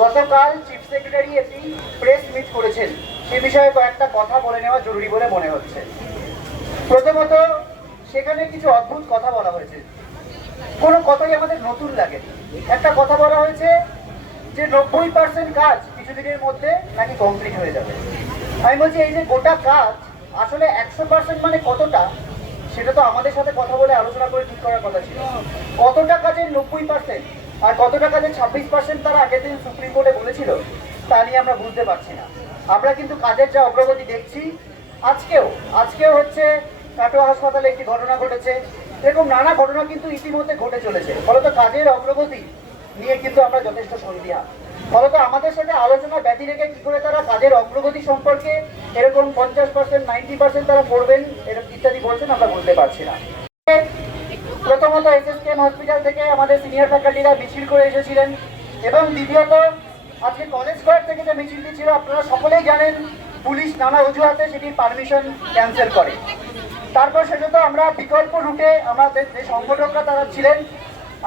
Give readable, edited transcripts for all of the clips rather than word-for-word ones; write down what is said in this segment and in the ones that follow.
গতকাল chief secretary একটি press meet করেছেন, সে বিষয়ে কয়েকটা কথা বলে নেওয়া জরুরি বলে মনে হচ্ছে। প্রথমত, সেখানে কিছু অদ্ভুত কথা বলা হয়েছে, কোনো কথাই আমাদের নতুন লাগে। একটা কথা বলা হয়েছে যে 90% কাজ কিছুদিনের মধ্যে নাকি কমপ্লিট হয়ে যাবে। আমি বলছি, এই যে গোটা কাজ আসলে 100% মানে কতটা, সেটা তো আমাদের সাথে কথা বলে আলোচনা করে ঠিক করার কথা ছিল। কতটা কাজের 90% আর কতটা কাজের 26% তারা আগের দিন সুপ্রিম কোর্টে বলেছিল, তা নিয়ে আমরা বুঝতে পারছি না। আমরা কিন্তু কাজের যা অগ্রগতি দেখছি, আজকেও হচ্ছে কাটোয়া হাসপাতালে একটি ঘটনা ঘটেছে, এরকম নানা ঘটনা কিন্তু ইতিমধ্যে ঘটে চলেছে। ফলত কাজের অগ্রগতি নিয়ে কিন্তু আমরা যথেষ্ট সন্দিহান। ফলত আমাদের সাথে আলোচনা ব্যতি রেখে কি করে তারা কাজের অগ্রগতি সম্পর্কে এরকম 50%, 90% তারা করবেন এরকম ইত্যাদি বলছেন, আমরা বলতে পারছি না। প্রথমত, এসএসকেএম হসপিটাল থেকে আমাদের সিনিয়র ফ্যাকাল্টিরা মিছিল করে এসেছিলেন, এবং দ্বিতীয়ত আজকে কলেজ স্কোয়ার থেকে যে মিছিলটি ছিল, আপনারা সকলেই জানেন পুলিশ নানা অজুহাতে সেটির পারমিশন ক্যান্সেল করে। তারপর সেটা তো আমরা বিকল্প রুটে আমাদের যে সংগঠকরা তারা ছিলেন,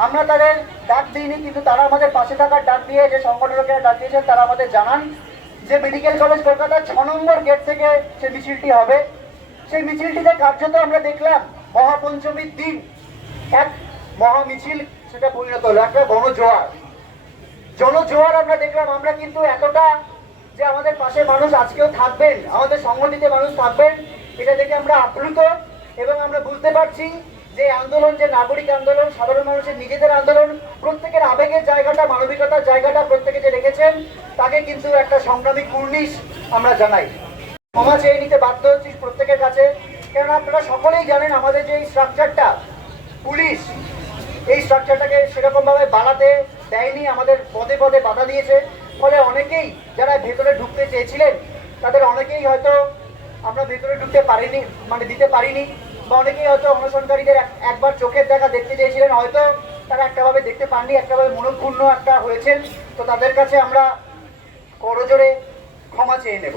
আমরা তাদের ডাক দিইনি, কিন্তু তারা আমাদের পাশে থাকার ডাক দিয়ে, যে সংগঠকেরা ডাক দিয়েছেন তারা আমাদের জানান যে মেডিকেল কলেজ কলকাতার 6 নম্বর গেট থেকে সে মিছিলটি হবে। সেই মিছিলটিতে কার্যত আমরা দেখলাম মহাপঞ্চমীর দিন এক মহা মিছিল সেটা পরিণত হলো একটা জনজোয়ার আমরা দেখলাম। আমরা কিন্তু এতটা যে আমাদের পাশে মানুষ আজকেও থাকবেন, আমাদের সংগঠিত মানুষ থাকবেন, এটা দেখে আমরা আপ্লুত, এবং আমরা বুঝতে পারছি যে আন্দোলন, যে নাগরিক আন্দোলন, সাধারণ মানুষের নিজেদের আন্দোলন, প্রত্যেকের আবেগের জায়গাটা, মানবিকতার জায়গাটা প্রত্যেকে যে রেখেছেন, তাকে কিন্তু একটা সংগ্রামী কুর্নিশ আমরা জানাই। ক্ষমা চেয়ে নিতে বাধ্য হচ্ছি প্রত্যেকের কাছে, কারণ আপনারা সকলেই জানেন আমাদের যে এই স্ট্রাকচারটা, পুলিশ এই স্ট্রাকচারটাকে সেরকমভাবে বাড়াতে দেয়নি, আমাদের পদে পদে বাধা দিয়েছে। ফলে অনেকেই যারা ভেতরে ঢুকতে চেয়েছিলেন, তাদের অনেকেই হয়তো আমরা ভেতরে ঢুকতে পারিনি, মানে দিতে পারিনি, বা অনেকেই হয়তো অনশনকারীদের একবার চোখের দেখা দেখতে চেয়েছিলেন, হয়তো তারা একটাভাবে দেখতে পাননি, একটাভাবে মনোক্ষুণ্ণ একটা হয়েছেন। তো তাদের কাছে আমরা করজোড়ে ক্ষমা চেয়ে নেব।